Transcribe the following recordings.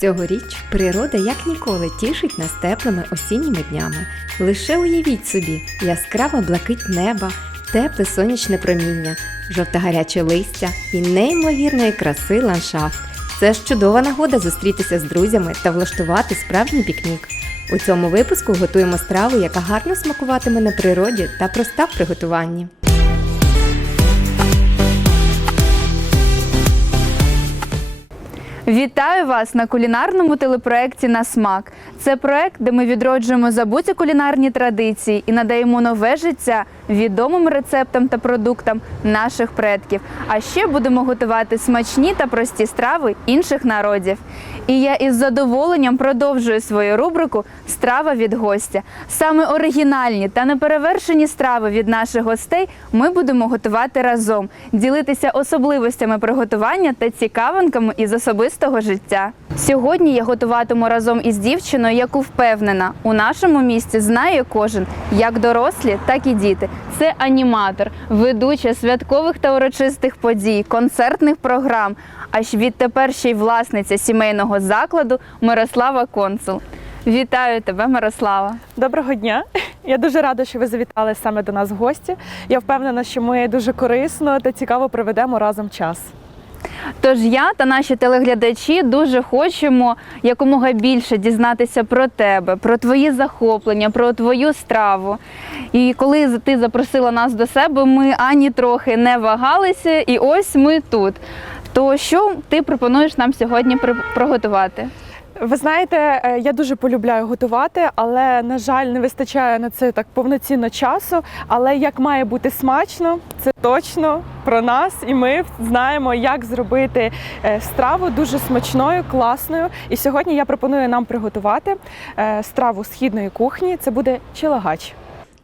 Цьогоріч природа як ніколи тішить нас теплими осінніми днями. Лише уявіть собі яскрава блакить неба, тепле сонячне проміння, жовто-гаряче листя і неймовірної краси ландшафт. Це ж чудова нагода зустрітися з друзями та влаштувати справжній пікнік. У цьому випуску готуємо страву, яка гарно смакуватиме на природі та проста в приготуванні. Вітаю вас на кулінарному телепроекті на смак. Це проект, де ми відроджуємо забуті кулінарні традиції і надаємо нове життя відомим рецептам та продуктам наших предків. А ще будемо готувати смачні та прості страви інших народів. І я із задоволенням продовжую свою рубрику Страва від гостя. Саме оригінальні та неперевершені страви від наших гостей ми будемо готувати разом, ділитися особливостями приготування та цікавинками із особистого життя. Сьогодні я готуватиму разом із дівчиною, яку впевнена, у нашому місті знає кожен, як дорослі, так і діти. Це аніматор, ведуча святкових та урочистих подій, концертних програм. Аж відтепер ще й власниця сімейного закладу Мирослава Консул. Вітаю тебе, Мирослава. Доброго дня! Я дуже рада, що ви завітали саме до нас в гості. Я впевнена, що ми дуже корисно та цікаво проведемо разом час. Тож я та наші телеглядачі дуже хочемо якомога більше дізнатися про тебе, про твої захоплення, про твою страву. І коли ти запросила нас до себе, ми ані трохи не вагалися, і ось ми тут. То що ти пропонуєш нам сьогодні при- приготувати? Ви знаєте, е, я дуже полюбляю готувати, але на жаль, не вистачає на це так повноцінно часу. Але як має бути смачно, це точно про нас, і ми знаємо, як зробити е, страву дуже смачною, класною. І сьогодні я пропоную нам приготувати е, страву східної кухні. Це буде чилагач.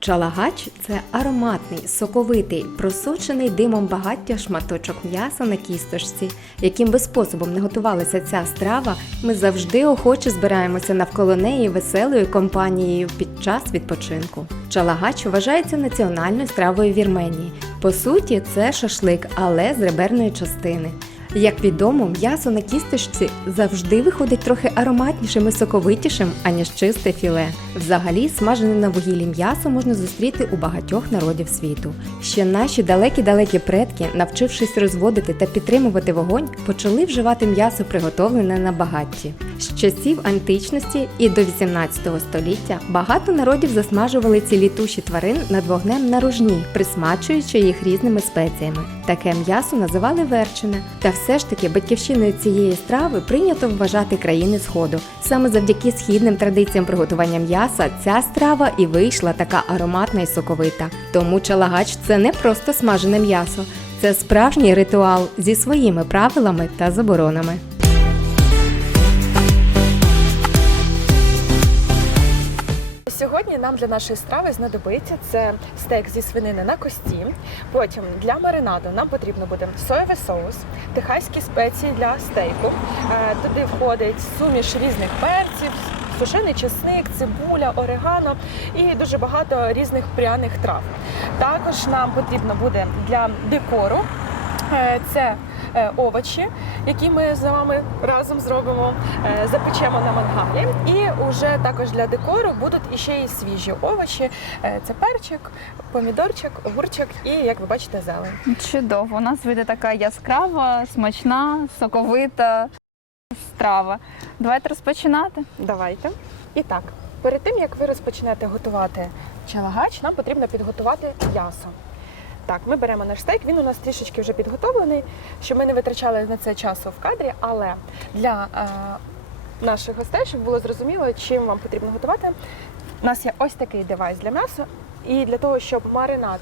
Чалагач це ароматний, соковитий, просочений димом багаття шматочок м'яса на кісточці. Яким би способом не готувалася ця страва, ми завжди охоче збираємося навколо неї веселою компанією під час відпочинку. Чалагач вважається національною стравою Вірменії. По суті, це шашлик, але з реберної частини. Як відомо, м'ясо на кісточці завжди виходить трохи ароматнішим і соковитішим, аніж чисте філе. Взагалі, смажене на вугіллі м'ясо можна зустріти у багатьох народів світу. Ще наші далекі-далекі предки, навчившись розводити та підтримувати вогонь, почали вживати м'ясо, приготовлене на багатті. З часів античності і до 18 століття багато народів засмажували цілі туші тварин над вогнем на ружні, присмачуючи їх різними спеціями. Таке м'ясо називали верчене. Та все ж таки батьківщиною цієї страви прийнято вважати країни Сходу. Саме завдяки східним традиціям приготування м'яса ця страва і вийшла така ароматна і соковита. Тому чалагач це не просто смажене м'ясо, це справжній ритуал зі своїми правилами та заборонами. Сьогодні нам для нашої страви знадобиться це стейк зі свинини на кості. Потім для маринаду нам потрібно буде соєвий соус, техаські спеції для стейку. Е, Туди входить суміш різних перців, сушений чесник, цибуля, орегано і дуже багато різних пряних трав. Також нам потрібно буде для декору це е, овочі, які ми з вами разом зробимо, е, запечемо на мангалі. І вже також для декору будуть іще і свіжі овочі. Е, Це перчик, помідорчик, огурчик і, як ви бачите, зелень. Чудово, у нас вийде така яскрава, смачна, соковита страва. Давайте розпочинати. Давайте. І так, перед тим як ви розпочнете готувати чалагач, нам потрібно підготувати м'ясо. Так, ми беремо наш стейк, він у нас трішечки вже підготовлений, щоб ми не витрачали на це часу в кадрі, але для е, наших гостей, щоб було зрозуміло, чим вам потрібно готувати, у нас є ось такий девайс для м'яса. І для того, щоб маринад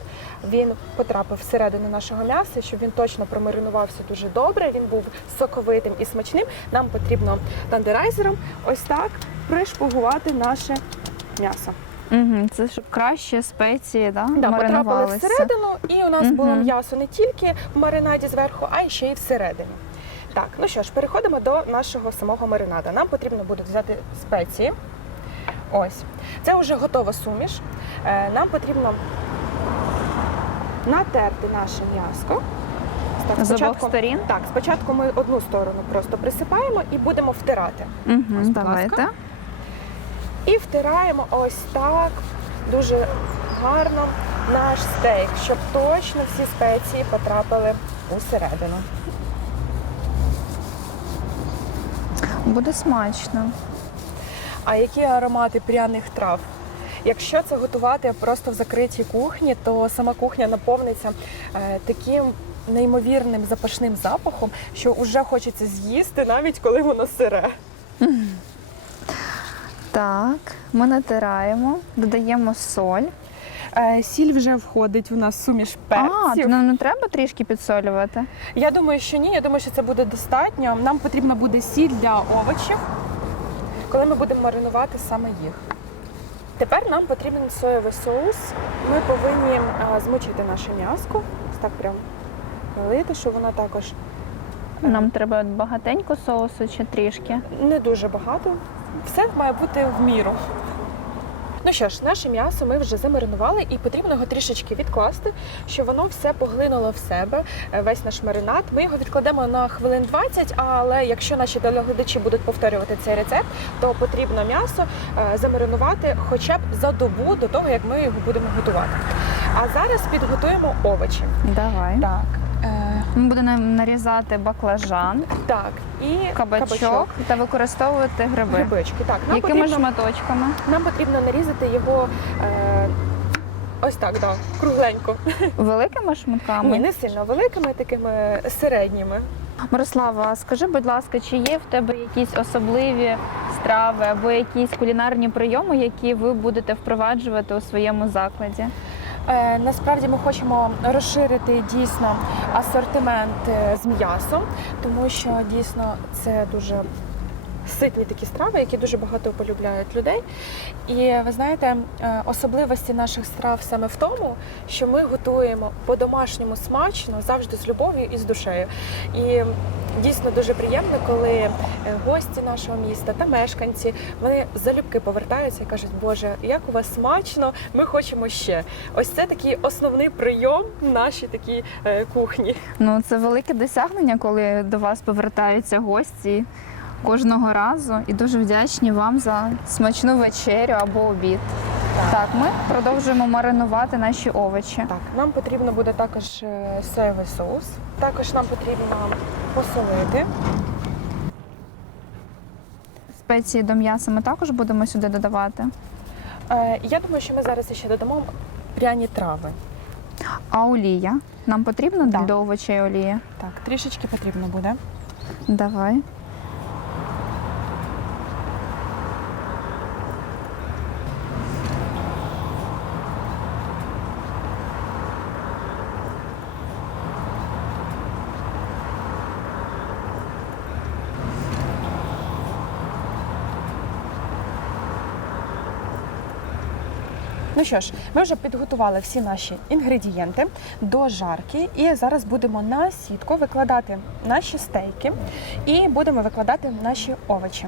він потрапив всередину нашого м'яса, щоб він точно промаринувався дуже добре, він був соковитим і смачним, нам потрібно тандерайзером ось так пришпугувати наше м'ясо. Угу, це щоб краще спеції да, Да, потрапили всередину, і у нас було м'ясо не тільки в маринаді зверху, а й ще й всередині. Так, ну що ж, переходимо до нашого самого маринада. Нам потрібно буде взяти спеції. Ось. Це вже готова суміш. Е, Нам потрібно натерти наше м'яско так, З обох сторін? Так, спочатку ми одну сторону просто присипаємо і будемо втирати. Угу, Ось, давайте. ласка. І втираємо ось так дуже гарно наш стейк, щоб точно всі спеції потрапили усередину. Буде смачно. А які аромати пряних трав? Якщо це готувати просто в закритій кухні, то сама кухня наповниться е, таким неймовірним запашним запахом, що вже хочеться з'їсти, навіть коли воно сире. Так, ми натираємо, додаємо соль. Е, сіль вже входить у нас суміш А, перців. то нам не треба трішки підсолювати. Я думаю, що ні. Я думаю, що це буде достатньо. Нам потрібна буде сіль для овочів, коли ми будемо маринувати саме їх. Тепер нам потрібен соєвий соус. Ми повинні а, змочити наше м'яско. Ось так прям налити, щоб воно також е, Нам треба багатенько соусу чи трішки. не дуже багато. Все має бути в міру. Ну що ж, наше м'ясо ми вже замаринували і потрібно його трішечки відкласти, щоб воно все поглинуло в себе, е, весь наш маринад. Ми його відкладемо на хвилин 20, але якщо наші телеглядачі будуть повторювати цей рецепт, то потрібно м'ясо е, замаринувати хоча б за добу до того, як ми його будемо готувати. А зараз підготуємо овочі. Давай. Так, Ми будемо нарізати баклажан, так і кабачок, та використовувати гриби. Грибочки. Так, нам Якими потрібно... шматочками? Нам потрібно нарізати його е, ось так, да, кругленько. Великими шматками? Ні, не сильно великими, такими середніми. Мирослава, скажи, будь ласка, чи є в тебе якісь особливі страви або якісь кулінарні прийоми, які ви будете впроваджувати у своєму закладі? Е, насправді ми хочемо розширити дійсно асортимент е, з м'ясом, тому що дійсно це дуже ситні такі страви, які дуже багато полюбляють людей. І ви знаєте, е, особливості наших страв саме в тому, що ми готуємо по-домашньому смачно, завжди з любов'ю і з душею. І дійсно дуже приємно, коли е, гості нашого міста та мешканці вони залюбки повертаються і кажуть, Боже, як у вас смачно, ми хочемо ще. Ось це такий основний прийом нашій такій е, кухні. Ну, це велике досягнення, коли до вас повертаються гості кожного разу. І дуже вдячні вам за смачну вечерю або обід. Так, ми продовжуємо маринувати наші овочі. Так, нам потрібно буде також е, соєвий соус. Також нам потрібно посолити. Спеції до м'яса ми також будемо сюди додавати. Е, Я думаю, що ми зараз ще додамо пряні трави. А олія? Нам потрібно Да. до овочей олія? Так, трішечки потрібно буде. Давай. Ну що ж, ми вже підготували всі наші інгредієнти до жарки, і зараз будемо на сітку викладати наші стейки і будемо викладати наші овочі.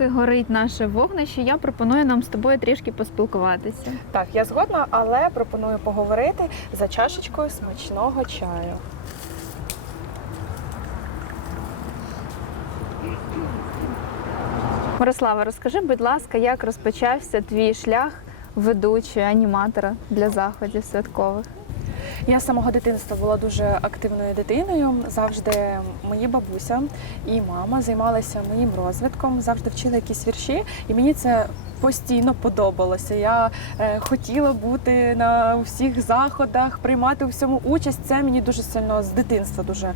Поки горить наше вогнище, я пропоную нам з тобою трішки поспілкуватися. Так, я згодна, але пропоную поговорити за чашечкою смачного чаю. Мирослава, розкажи, будь ласка, як розпочався твій шлях ведучої аніматора для заходів святкових? Я з самого дитинства була дуже активною дитиною. Завжди мої бабуся і мама займалися моїм розвитком, завжди вчили якісь вірші, і мені це постійно подобалося. Я е, хотіла бути на всіх заходах, приймати у всьому участь. Це мені дуже сильно з дитинства дуже е,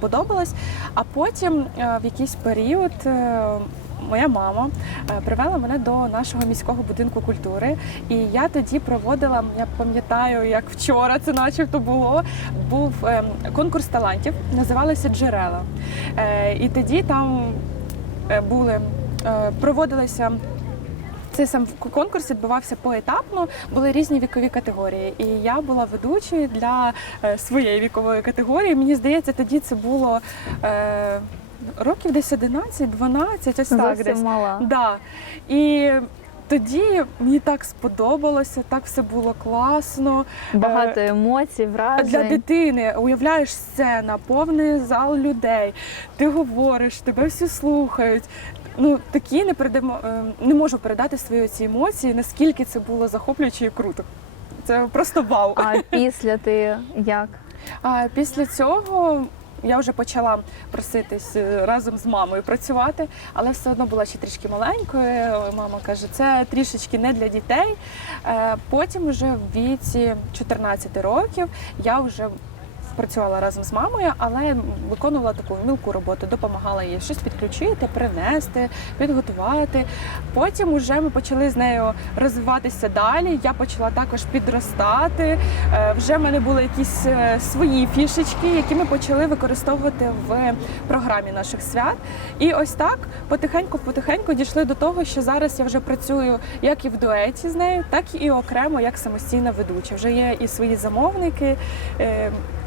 подобалось. А потім е, в якийсь період. Моя мама е, привела мене до нашого міського будинку культури, і я тоді проводила, я пам'ятаю, як вчора це начебто було. Був ем, конкурс талантів, називалося Джерела. Е, І тоді там е, були, проводилися Цей сам конкурс відбувався поетапно, були різні вікові категорії. І я була ведучою для своєї вікової категорії. Мені здається, тоді це було років десь 11-12, ось так десь. мала. Да. І тоді мені так сподобалося, так все було класно. Багато Е, емоцій, вражень. Для дитини уявляєш сцена, повний зал людей. Ти говориш, тебе всі слухають. Ну такі не передамо, е, не можу передати свої ці емоції, наскільки це було захоплююче і круто. Це просто вау. А після ти як? А після цього я вже почала проситись е, разом з мамою працювати, але все одно була ще трішки маленькою. Мама каже, це трішечки не для дітей. Е, Потім, вже в віці 14 років, я вже працювала разом з мамою, але виконувала таку мілку роботу, допомагала їй щось підключити, принести, підготувати. Потім вже ми почали з нею розвиватися далі. Я почала також підростати. Е, Вже в мене були якісь е, свої фішечки, які ми почали використовувати в програмі наших свят. І ось так потихеньку-потихеньку дійшли до того, що зараз я вже працюю як і в дуеті з нею, так і окремо як самостійна ведуча. Вже є і свої замовники,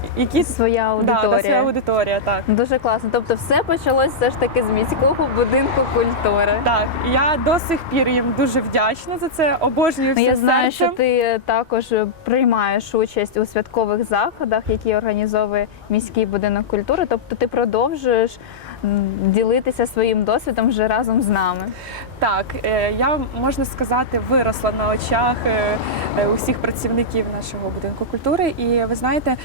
е, які Своя Да, аудиторія. та своя аудиторія, так. Дуже класно. Тобто все почалось все ж таки з міського будинку культури. Так, я до сих пір їм дуже вдячна за це. Обожнюю Ну, все Я знаю, серцем. що ти також приймаєш участь у святкових заходах, які організовує міський будинок культури. Тобто ти продовжуєш ділитися своїм досвідом вже разом з нами. Так, е, я можна сказати, виросла на очах е, е, усіх працівників нашого будинку культури. І ви знаєте.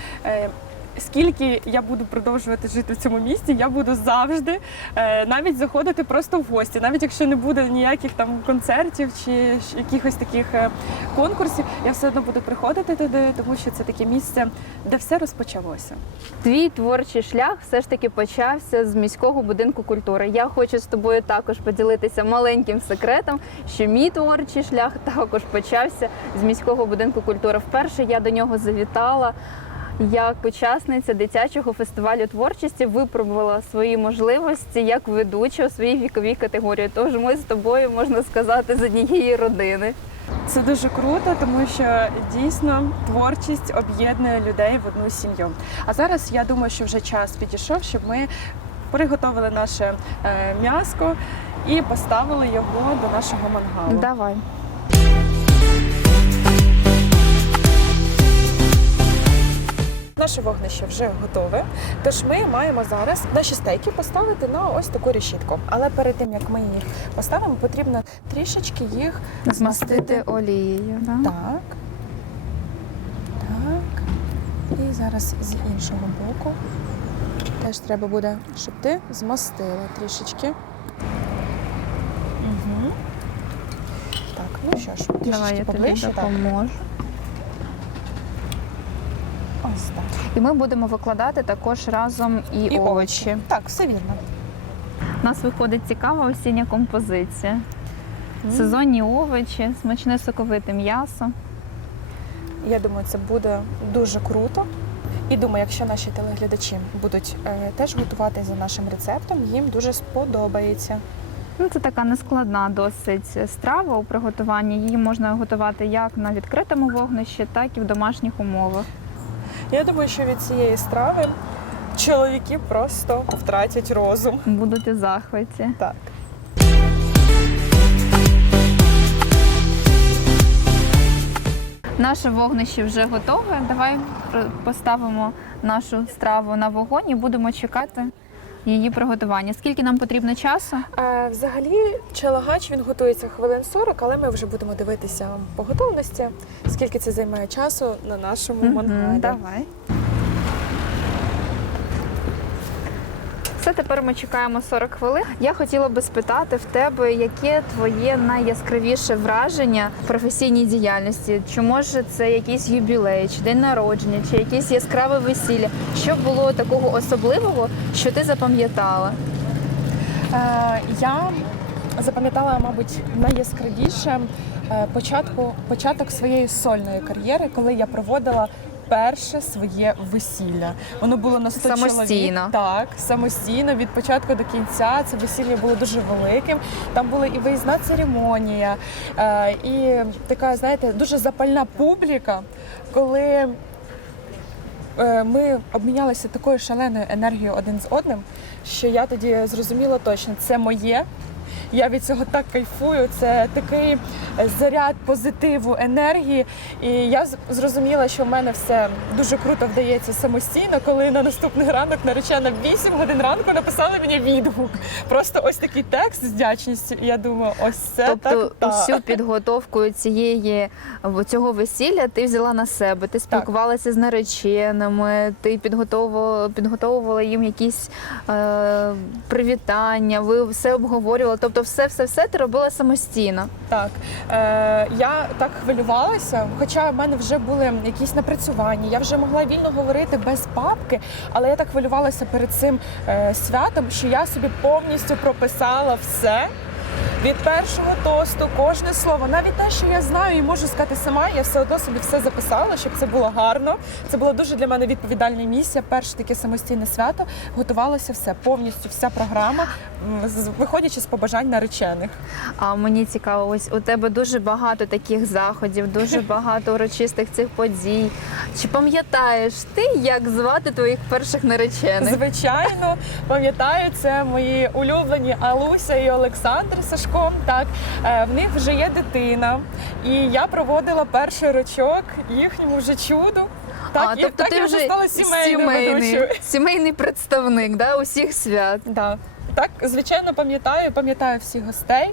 Скільки я буду продовжувати жити в цьому місті, я буду завжди е, навіть заходити просто в гості, навіть якщо не буде ніяких там концертів чи якихось таких е, конкурсів, я все одно буду приходити туди, тому що це таке місце, де все розпочалося. Твій творчий шлях все ж таки почався з міського будинку культури. Я хочу з тобою також поділитися маленьким секретом, що мій творчий шлях також почався з міського будинку культури. Вперше я до нього завітала. Як учасниця дитячого фестивалю творчості випробувала свої можливості як ведуча у своїй віковій категорії. Тож ми з тобою можна сказати з однієї родини. Це дуже круто, тому що дійсно творчість об'єднує людей в одну сім'ю. А зараз я думаю, що вже час підійшов, щоб ми приготовили наше е, м'яско і поставили його до нашого мангалу. Давай. Наше вогнище вже готове. Тож ми маємо зараз наші стейки поставити на ось таку решітку. Але перед тим як ми їх поставимо, потрібно трішечки їх Змастити олією. Да? Так. Так. І зараз з іншого боку. Теж треба буде, щоб ти змастила трішечки. Угу. Так, ну що ж, трішечки Давай я поближче. Так. допоможу. Так. І ми будемо викладати також разом і, овочі. Так, все вірно. У нас виходить цікава осіння композиція. Сезонні овочі, смачне соковите м'ясо. Я думаю, це буде дуже круто. І думаю, якщо наші телеглядачі будуть е, теж готувати за нашим рецептом, їм дуже сподобається. Ну, це така нескладна досить страва у приготуванні. Її можна готувати як на відкритому вогнищі, так і в домашніх умовах. Я думаю, що від цієї страви чоловіки просто втратять розум. Будуть у захваті. Так. Наше вогнище вже готове. Давай поставимо нашу страву на вогонь і будемо чекати її приготування. Скільки нам потрібно часу? А, взагалі, челагач він готується хвилин 40, але ми вже будемо дивитися по готовності, скільки це займає часу на нашому мангалі. Давай. Все, тепер ми чекаємо 40 хвилин. Я хотіла би спитати в тебе, яке твоє найяскравіше враження в професійній діяльності? Чи може це якийсь юбілей, чи день народження, чи якесь яскраве весілля? Що було такого особливого, що ти запам'ятала? Е, я запам'ятала, мабуть, найяскравіше е, початку, початок своєї сольної кар'єри, коли я проводила перше своє весілля. Воно було на 100 Самостійно. чоловік. Так, самостійно від початку до кінця. Це весілля було дуже великим. Там була і виїзна церемонія, е, і така, знаєте, дуже запальна публіка, коли. е, Ми обмінялися такою шаленою енергією один з одним, що я тоді зрозуміла точно, це моє. Я від цього так кайфую. Це такий е, заряд позитиву, енергії. І я зрозуміла, що в мене все дуже круто вдається самостійно, коли на наступний ранок наречена в 8 годин ранку написали мені відгук. Просто ось такий текст з вдячністю. І я думаю, ось це Тобто так. та. усю підготовку цієї цього весілля ти взяла на себе. Ти спілкувалася з нареченими, ти підготовувала, підготовувала їм якісь е, привітання, ви все обговорювали. Тобто, все, все, все ти робила самостійно. Так, е, я так хвилювалася, хоча в мене вже були якісь напрацювання, я вже могла вільно говорити без папки, але я так хвилювалася перед цим е, святом, що я собі повністю прописала все. Від першого тосту, кожне слово, навіть те, що я знаю і можу сказати сама, я все одно собі все записала, щоб це було гарно. Це була дуже для мене відповідальна місія. Перше таке самостійне свято. Готувалося все повністю, вся програма, виходячи з побажань наречених. А мені цікаво, ось у тебе дуже багато таких заходів, дуже багато урочистих цих подій. Чи пам'ятаєш ти, як звати твоїх перших наречених? Звичайно, пам'ятаю, це мої улюблені Алуся і Олександр Сашко. Так, Е, в них вже є дитина, і я проводила перший рочок їхньому вже чуду. Так, а, і тобто так ти я вже стала сімейною сімейний, ведучою. сімейний представник да, усіх свят. Да. Так, звичайно, пам'ятаю, пам'ятаю всіх гостей.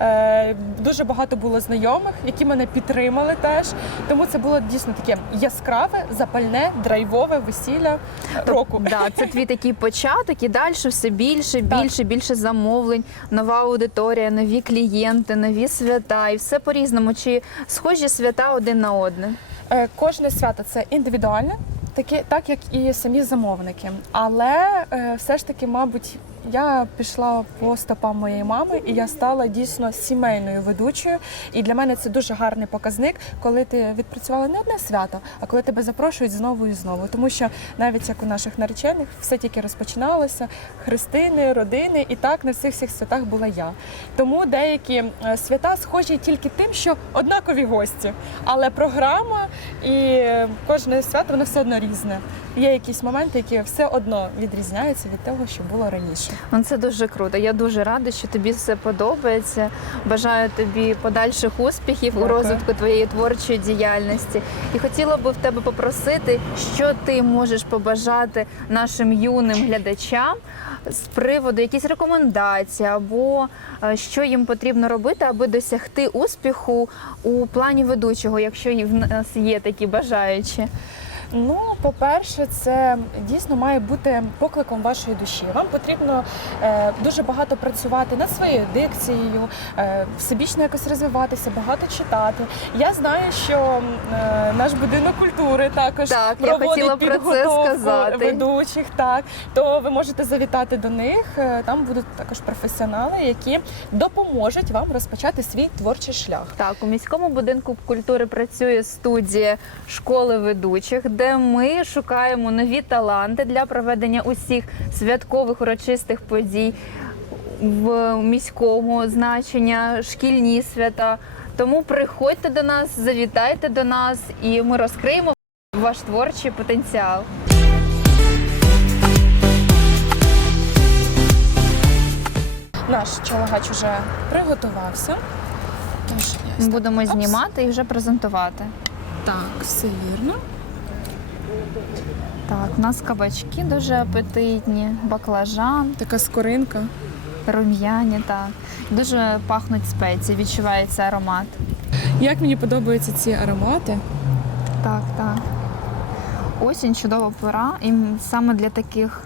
Е, дуже багато було знайомих, які мене підтримали теж. Тому це було дійсно таке яскраве, запальне, драйвове весілля року. Да, це твій такий початок, і далі все більше, Так. більше, більше замовлень, нова аудиторія, нові клієнти, нові свята, і все по-різному. Чи схожі свята один на одне? Е, Кожне свято це індивідуальне, таке, так як і самі замовники. Але е, все ж таки, мабуть, я пішла по стопам моєї мами, і я стала дійсно сімейною ведучою. І для мене це дуже гарний показник, коли ти відпрацювала не одне свято, а коли тебе запрошують знову і знову. Тому що навіть як у наших наречених все тільки розпочиналося, хрестини, родини, і так на цих всіх святах була я. Тому деякі е, свята схожі тільки тим, що однакові гості, але програма і кожне свято воно все одно різне. Є якісь моменти, які все одно відрізняються від того, що було раніше. Ну, Це дуже круто. Я дуже рада, що тобі все подобається. Бажаю тобі подальших успіхів у розвитку твоєї творчої діяльності. І хотіла би в тебе попросити, що ти можеш побажати нашим юним глядачам з приводу якісь рекомендації або е, що їм потрібно робити, аби досягти успіху у плані ведучого, якщо в нас є такі бажаючі. Ну, по-перше, це дійсно має бути покликом вашої душі. Вам потрібно е, дуже багато працювати над своєю дикцією, е, всебічно якось розвиватися, багато читати. Я знаю, що е, наш будинок культури також Так, я проводить хотіла про це підготовку сказати. ведучих. Так, то ви можете завітати до них. е, Там будуть також професіонали, які допоможуть вам розпочати свій творчий шлях. Так, у міському будинку культури працює студія школи ведучих, де ми шукаємо нові таланти для проведення усіх святкових урочистих подій в міського значення, шкільні свята. Тому приходьте до нас, завітайте до нас, і ми розкриємо ваш творчий потенціал. Наш чолагач уже приготувався. Тож будемо знімати і вже презентувати. Так, все вірно. Так, у нас кабачки дуже апетитні, баклажан. Така скоринка. Рум'яні, так. Дуже пахнуть спеції, відчувається аромат. Як мені подобаються ці аромати. Так, так. Осінь чудова пора, і саме для таких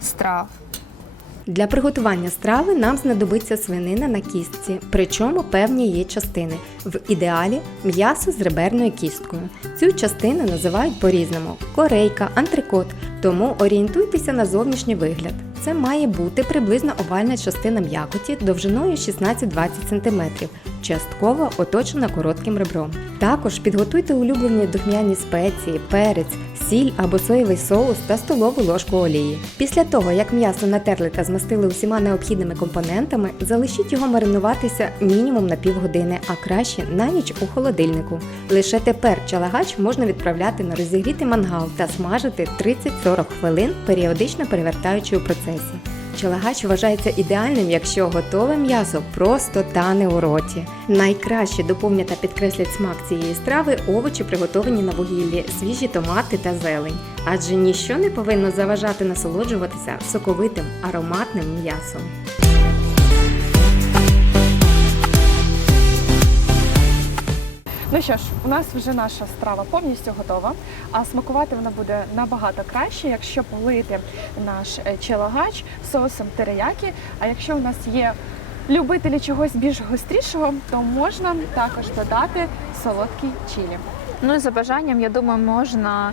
страв. Для приготування страви нам знадобиться свинина на кістці, причому певні її частини. В ідеалі м'ясо з реберною кісткою. Цю частину називають по-різному корейка, антрикот, тому орієнтуйтеся на зовнішній вигляд. Це має бути приблизно овальна частина м'якоті довжиною 16-20 см, частково оточена коротким ребром. Також підготуйте улюблені духмяні спеції, перець, сіль або соєвий соус та столову ложку олії. Після того, як м'ясо натерли та змастили усіма необхідними компонентами, залишіть його маринуватися мінімум на півгодини, а краще на ніч у холодильнику. Лише тепер чалагач можна відправляти на розігрітий мангал та смажити 30-40 хвилин, періодично перевертаючи у процесі. Чалагач вважається ідеальним, якщо готове м'ясо просто тане у роті. Найкраще доповнять та підкреслять смак цієї страви овочі, приготовані на вугіллі, свіжі томати та зелень. Адже ніщо не повинно заважати насолоджуватися соковитим ароматним м'ясом. Ну що ж, у нас вже наша страва повністю готова, а смакувати вона буде набагато краще, якщо полити наш е, челагач соусом териякі. А якщо у нас є любителі чогось більш гострішого, то можна також додати солодкий чилі. Ну і за бажанням, я думаю, можна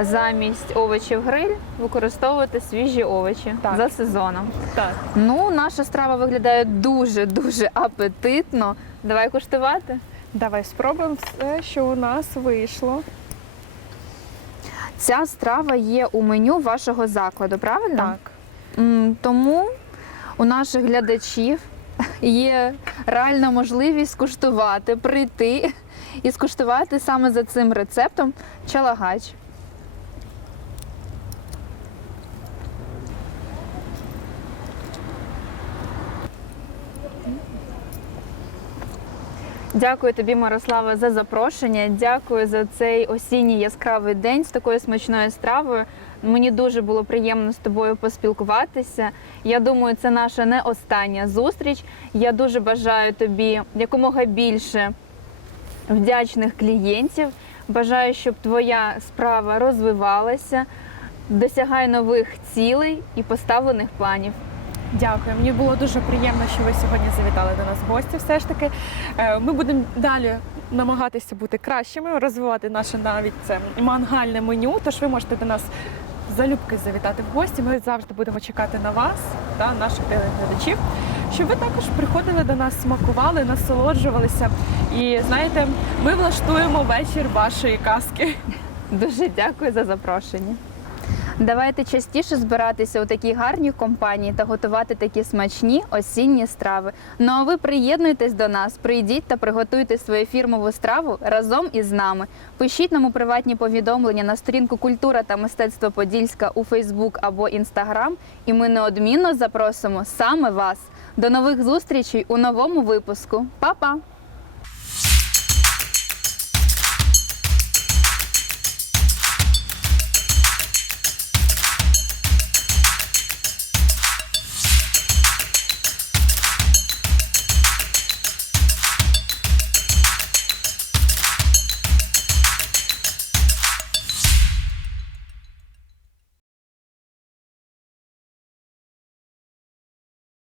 замість овочів гриль використовувати свіжі овочі Так. за сезоном. Так. Ну, наша страва виглядає дуже дуже апетитно. Давай куштувати. Давай спробуємо все, що у нас вийшло. Ця страва є у меню вашого закладу, правильно? Так. М, Тому у наших глядачів є реальна можливість скуштувати, прийти і скуштувати саме за цим рецептом чалагач. Дякую тобі, Мирослава, за запрошення. Дякую за цей осінній яскравий день з такою смачною стравою. Мені дуже було приємно з тобою поспілкуватися. Я думаю, це наша не остання зустріч. Я дуже бажаю тобі якомога більше вдячних клієнтів. Бажаю, щоб твоя справа розвивалася, досягай нових цілей і поставлених планів. Дякую. Мені було дуже приємно, що ви сьогодні завітали до нас в гості. Все ж таки, Е, ми будемо далі намагатися бути кращими, розвивати наше навіть це мангальне меню. Тож ви можете до нас залюбки завітати в гості. Ми завжди будемо чекати на вас та наших телеглядачів, щоб ви також приходили до нас, смакували, насолоджувалися. І знаєте, ми влаштуємо вечір вашої казки. Дуже дякую за запрошення. Давайте частіше збиратися у такій гарній компанії та готувати такі смачні осінні страви. Ну а ви приєднуйтесь до нас, прийдіть та приготуйте свою фірмову страву разом із нами. Пишіть нам у приватні повідомлення на сторінку Культура та мистецтво Подільська у Фейсбук або Інстаграм, і ми неодмінно запросимо саме вас. До нових зустрічей у новому випуску. Па-па!